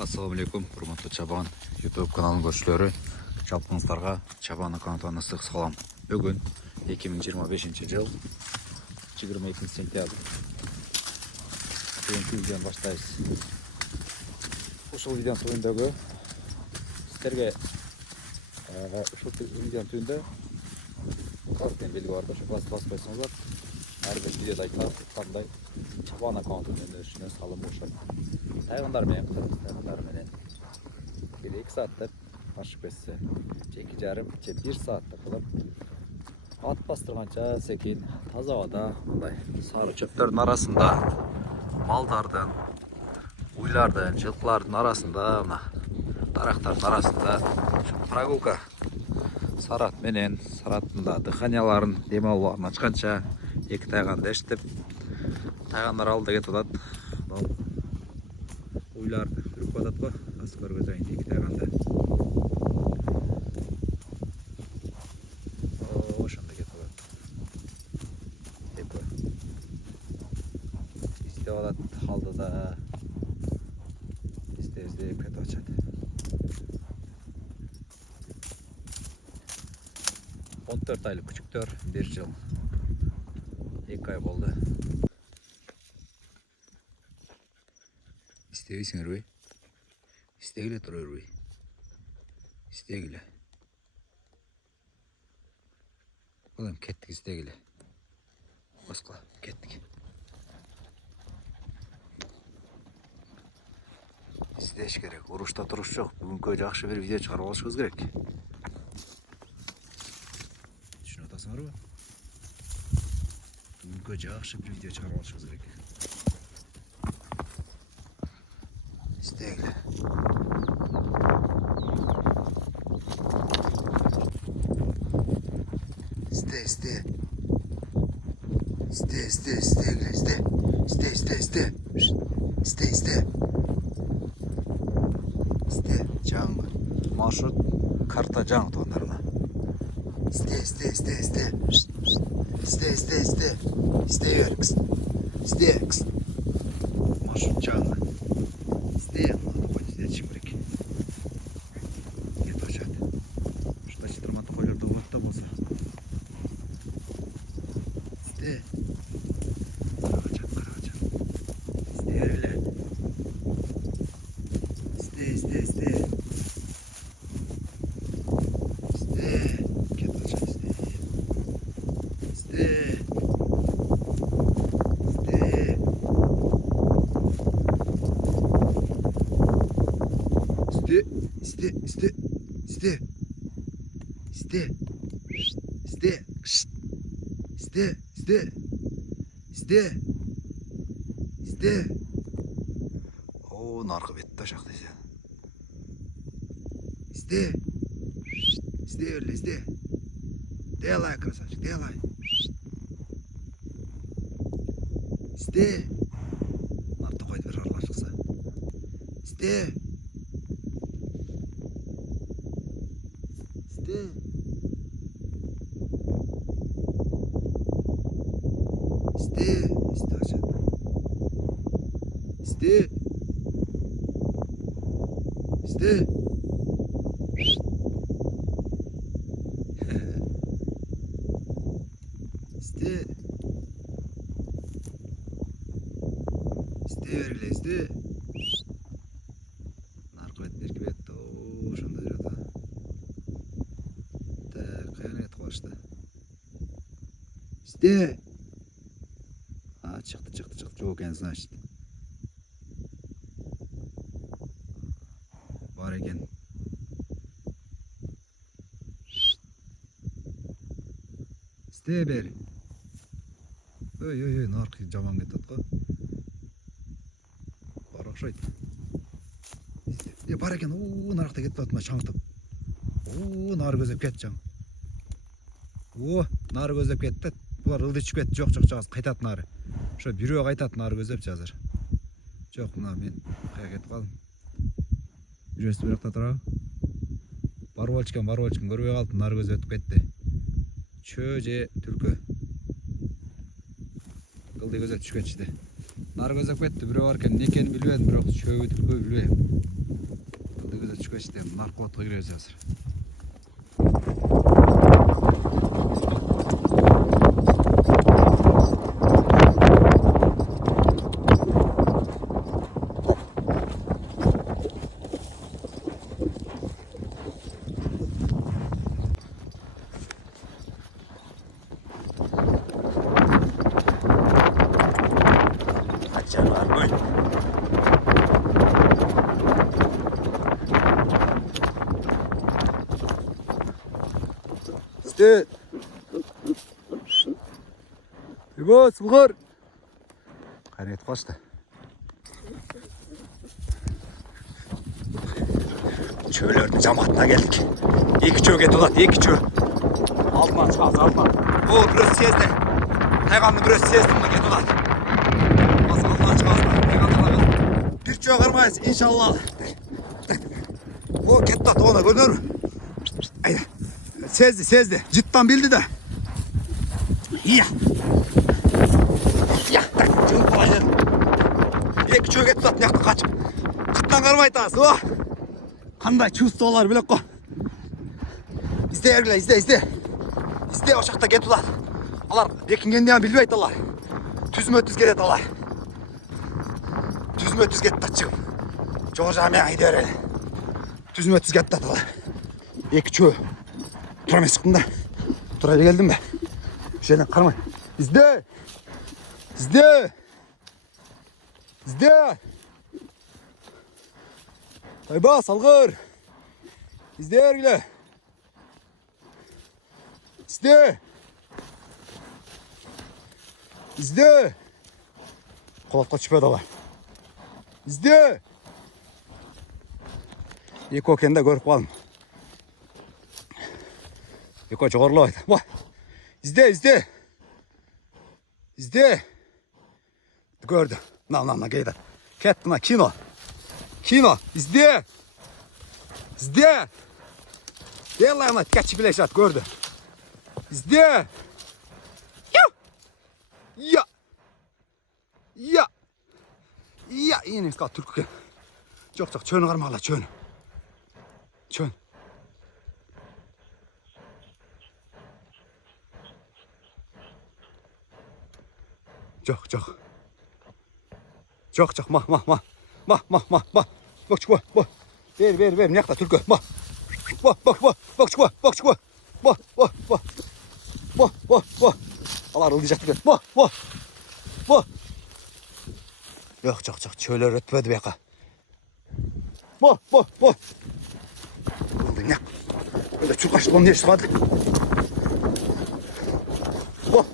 Ассалаумалейкум, құрметті Чабан YouTube каналының көршілері. Жалпыңыздарға Чабан аккаунтынан ыстық салам. Бүгін 2025 жыл 22 сентябрь. Бүгін видеоны баштайбыз. Ушул видеонун туюндагы сіздерге ушул видеонун туюнда картен белги бар да, ошо баспайсыңыздар. Ар бир видеода айтылат кандай Чабан аккаунтунун өсүшүнө салым кошот. Тайғандар менен бір 2 сааттап ашып кетсе, 2,5-1 саатта қылып ат бастырғанша секин таза ауада мындай сары чөптердің арасында малдардың, уйлардың, жылқылардың арасында, мына дарақтардың арасында прогулка сарат менен сараттында дыханияларын демалуларын ачканча 2 тайғанды эштеп тайғандар алдыда кетип атат. Уйлар жүрүп атат го, аз көргө жайын 2 тайганда. Ошондо кетип атат. Издеп атат алдыда. Издеп кетип атат. 14 айлык күчүктөр, 1 жыл 2 ай болду. İsteyisiniz bey. İstegile duruyor bey. İstegile. Oğlum kettik istegile. Başka kettik. İsteyiş gerek. Uruşta turuş yok. Bugün жақсы bir video çıkarıp alışımız gerek. Düşünüp otasыңар mı? Bugün жақсы bir video çıkarıp alışımız gerek. İstegile. İste. Жаңы маршрут карта жаңы тоондарына. İste. Маршрут жаңы. İste. Geçim gerek. Get açat. Şurada çıtırmatı koylarda boyutta bolsa. İste. Karaçat. İste öyle. İste. İste. Get açat iste. İste. İste. Oo, narkı betti taşak diyse. İste öyle iste. Delay krasavчик, delay. İste. Nartı koydu bir arlar çıksa. İste. İste açat. İste. Öyle iste. Narkı etler gibi etti. Ошондо жүрөт. Так, каяна кетип калышты. İste. Çıktı. Çok en значит. Var eken. İste ber. Oy, narkı жаман кетет го. Бар окшойт. Бар екен. Нарықта кетіп атына шаңытып. Нары көзеп кетті жаң. Нары көзеп кетті. Бұлар ылды ішіп кетті. Жоқ, жағыз қайтат нары. Шо бүйрөк айтат нары көзеп жазыр. Жоқ, мына мен қая кетіп қалдым. Жүресті бірақта тұра. Барып олчкен көрбей қалды. Нары көзеп өтіп кетті. Чө же түлкі. Кылды көзеп түшкеншіде. Нары көзеп кетті. Бүйрөк бар екен. Не екенін білбедім, бірақ чөбі түлкі білбеймін. көзө түшкөчтү. Эми наркы отко киребиз азыр. Açarlar koy. İşte. İbo, Sılgır. Kaynayıp kaçtı. Çöğlerinin cemaatine geldik. İki çöğ get ulat, iki çöğ. Altman çıkaz, altman. O, burası sezdi. Hayvanlı burası sezdi buna get ulat. Az altman çıkaz, hayvanlı ulat. Bir çöğ kırmayız, inşallah. O, get ulat, ona görünür mü? Haydi. Sezdi. Cidden bildi de. Ya. Ya, çıkın kolaylar. İki çöğ get ulat, yaktı kaç. Cidden kırmaydı az, o. Qanday чувстволар bilek ko. İzde ergiler, izde. İzde o şakta get ular. Alar bekingenden bilbeyt alar. Tüzmö-tüz gelet alar. Tüzmö-tüz get tatçım. Çoğurcağım ya gider öyle. Tüzmö-tüz get tat alar. Eki çöğü. Turam esiktim de. Turayla geldim be. Bir şeyden karmay. İzde. Ayba salgır. İzde ergiler. İzde. Kulakta çüpe de var. İzde. Eko kendi görüp kaldım. Eko çoğurlu. Vay. İzde. Gördü. Na geydi. Kettina kino. İzde. Gel lan kaç bileşat gördü. İzde. Ya yine ska Türkiye. Çok çön karmala çön. Çok mah. Bak çıkma. Ver yakta Türkiye. Bak çıkma. Bak. Allah ıldıcak bir. Bak. Yok çok çöler ötmedi be yaka. Bak. Öldün ya. Öyle çurkaşlı onu neresi vardı. Bak.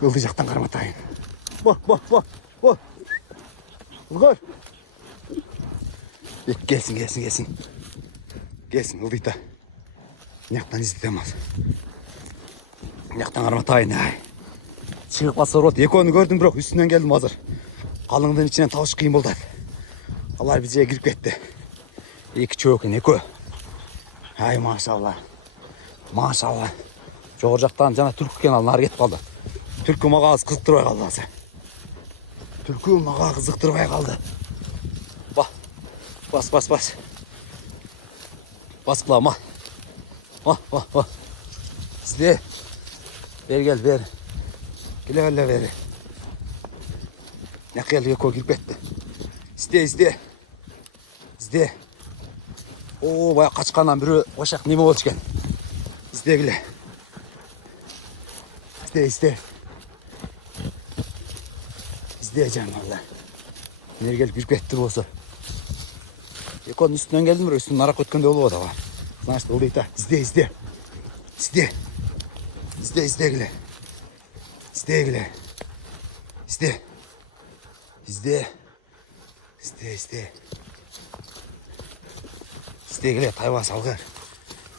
Kıldıracaktan karmatayın. Bak. Ulgar. Gelsin. Gelsin ıldıydı. Nyaktan izletemez. Nyaktan karmatayın ay. Çıkıp basa rot. Ekonu gördüm bırak üstünden geldim hazır. Kalınlığın içinden tavuş kıyım oldu. Allah bize girip gitti. İki çöğün eko. Hay maşallah. Çoğurcaktan cana Türk kenarına gitip kaldı. Türk'ü mağa kızıktırmaya kaldı azı. Bak. Bas. Bas kulağıma. Bak. İzle. Ver. Gel ver. Ne kadar yok girip etti. İzle. Oo baya kaçkandan biri başak neme olacak. İzle bile. İzle. İzleyeceğim valla. Nereye gelip girip etti olsa. Ekonun üstünden geldim buraya. Üstünden arak ötkende oluyor da var. Sana işte oluyor da. İzle. İzle gile. İzle gile. Tayvan salgır.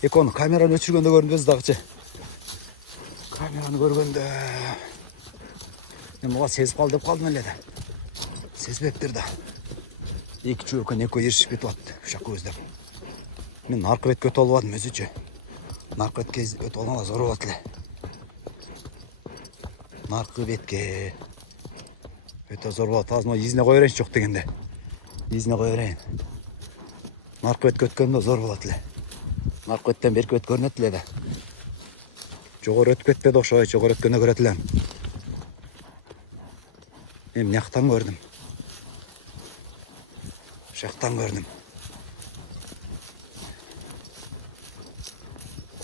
Ekonu kameranı öçürgende göründü öz dağıtçı. Kameranı görgende. Ama sezip kaldım öyle de. Sezbeptir de. İki çürükü neko yerişip et attı. Şaka özlem. Men narkı bet kötü olmadım özüçü. Narkı bet kez öt olana zor olatılı. Narkı betke. Өте зор болады. Азын изіне қоя берейінші жоқ дегенде. Изіне қоя берейін. Нарқы бетке өткенде зор болады ле. Нарқы беттен беркі бет көрінеді ле. Жоғыр өтіп кетпеді оқшай, жоғыр өткенде көретілем. Мен мияқтан көрдім. Шақтан көрдім.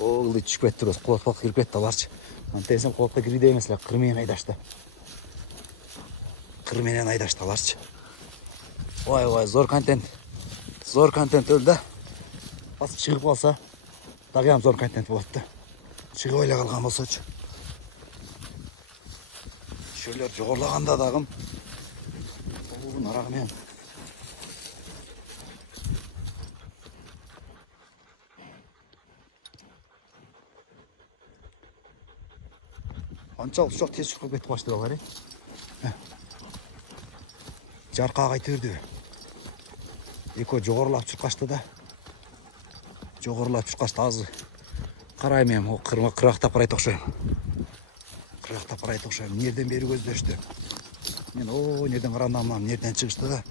Олды түшіп кетті біз, қолатпақ кіріп кетті аларшы. Антайсен қолатқа кірді емеслі, қырменен айдашты. Қырменен айдашты аларшы. Ой, зор контент. Зор контент өлді. Басып шығып қалса, дағыям зор контент болатты. Шығып ойла қалған болса өтші. Шөлер жоғырлағанда дағым. Нарағымен. Анчалық ұшақ тез шығып кетіп қашты бағар, жарқа қайты өрді. Еко жоғырлап шыққашты да. Жоғырлап шыққашты азы. Қараймын, о қырақтап парайты оқшайым. Қырақтап парайты оқшайым. Нерден бері көзді өшті. Мен нерден қарандамам, нерден шығышты да.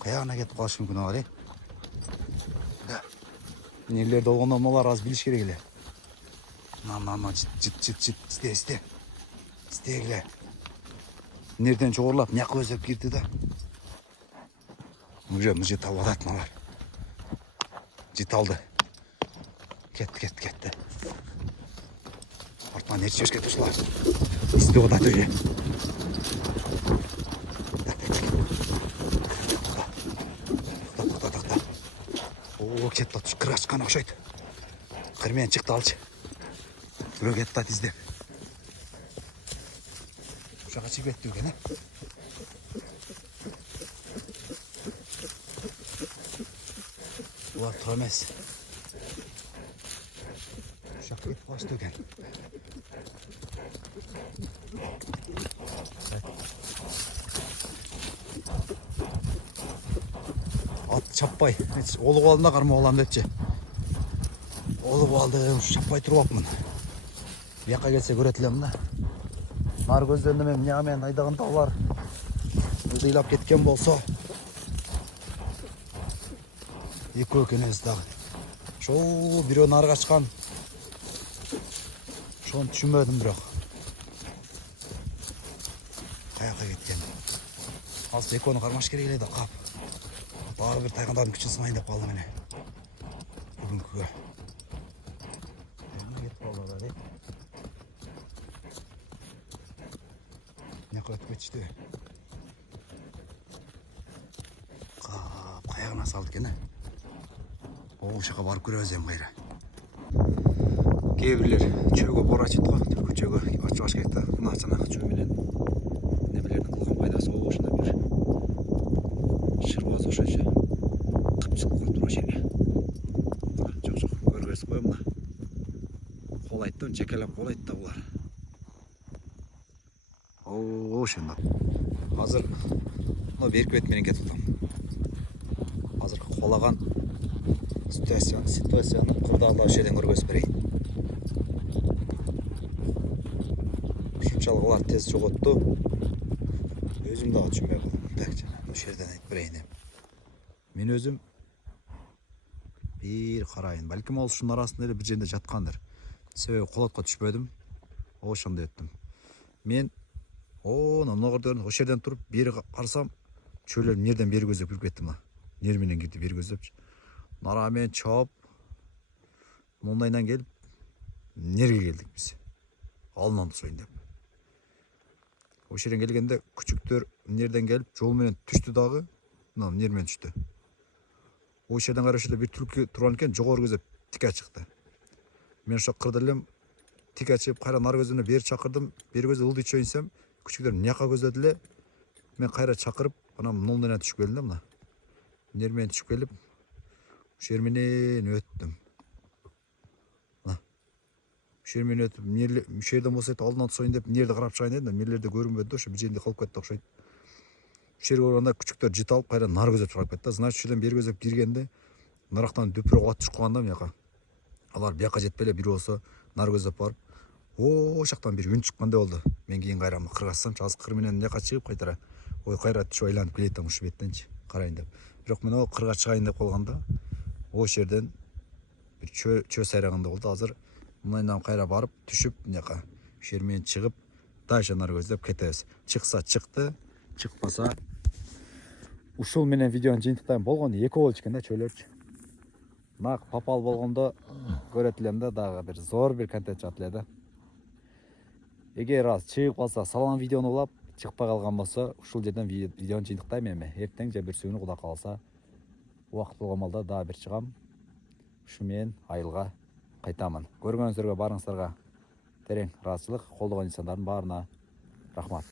Қаяғына кетіп қалышы мүмкін олар, Нерлерді олғанда олар аз біліш керек еле. Жит, істегіле. Нерден жоғырлап, няқы өзіп кирді да. Мүже талып адатын олар. Житалды. Кетті. Артынан нерчі өш кетті ұшылар. Істі одат өже. Кетті тұш қыр ашқан оқшайды. Қырмен шықты алшы. Біреу кетті ат іздеп. Ұшаға шығып етті өген, Олар тұр емес. Ұшақ кетіп қалышты өген. Ат шаппай. Олы қолында қарма оламды өтші. Олы қолдым, шаппай тұрып апмын. Яққа келсе көретілем да. Нар көздерінде мен миямен айдаған таулар ұдайлап кеткен болса. Екі өкенез дағы. Шоу біреу нарға шыққан. Шоны түшінмедім бірақ. Қаяққа кеткен. Алсы еконы қармаш керек еледі қап. Дағы бір тайғандардың күшін сынайын деп қалды мені. Бүгінкіге. Кетіп қалды да деп. Неқы өтіп кетішті. Қаяғына салды кені. Оғыл шақа барып көре өзем қайра. Кейбірлер чөге бора чейді ғой. Түлкі чөге аш кетті. Мына жаңағы чөменен немелердің қылған пайдасы олошында бір шырбаз ошайшы. Қыпшыл қылып тұра жерге. Жоқ, көргерсіз қой мұна. Қол айттым, жекелеп қол айтты бұлар. Ошында. Азыр берік бетменен кетіп тұтам. Азыр қолаған ситуацияны құрдағылау жерден көргөз берейін. Шыншалық олар тез жоғытты. Өзім дағы түшінбей қалдым. Жерден айтып берейін. Мен өзім бір қарайын. Бәлкім ол шын арасында бір жерде жатқандыр. Себебі қолатқа түшпедім. Ошында еттім. Мен нағырдарын о жерден тұрып бері қарсам, чөлер нерден бері көздеп кіріп кеттім. Нерменен кірді бері көздеп. Нарамен чап, мұндайынан келіп, нерге келдік біз. Алынан тұсайын деп. О жерден келгенде күчіктер нерден келіп, жолменен түшті дағы, нермен түшті. О жерден қарашыда бір түлкі тұрған екен, жоғыр көзіп тіка шықты. Мен ұшақ қырдылым, тіка шып, қайра нар көзіне бері шақырдым, бері көзі ұлды чойынсам, күчіктер няқа көздеділі, мен қайра шақырып, нолнайынан түшіп келдім. Нермен түшіп келіп, Шерменен өттім. Шермен өтіп, мүшерден болсайды алдынан тұсайын деп, нерді қарап шығайын еді, мерлерді көрінбеді, бір жерінде қалып кетті оқшайды. Мүшер көргенде күчіктер жет алып, қайра нар көзеп шығып кетті. Значит, шерден бері көзеп кіргенде, нарақтан дөпірі қолат түшіп қойғанда, алар бияққа жетпеле бір болса, нар көзеп барып, О жақтан бері үн шыққандай болды. Мен кейін қайрамын қырғассам жазық қыр менен жаққа шығып қайтара. Ой қайра түшіп айланып келеді ұшы беттенші қарайын деп. Бірақ мен ол қырға шығайын деп қалғанда осы жерден бір чө сайрағанда болды. Азыр мұнайынан қайра барып түшіп мынақа жермен шығып дальше нар көздеп кетеміз. Шықса шықты, шықпаса ушул менен видеоны жыйынтыктайм. Болгондо эки болчу экен да чөлөрчү. Нак попал болгондо көрөт элем да дагы бир зор бир контент чыгат эле да. Эгер аз чыгып калса салам видеону улап, чыкпай калган болсо ушул жерден видеону жыйынтыктайм эми. Эртең же бүрсүгүнү Кудай кааласа убакыт болгон балда дагы бир чыгам. Ушу менен айылга кайтамын. Көргөнүңүздөргө барыңыздарга терең ыраазычылык, колдогон инсандардын баарына рахмат.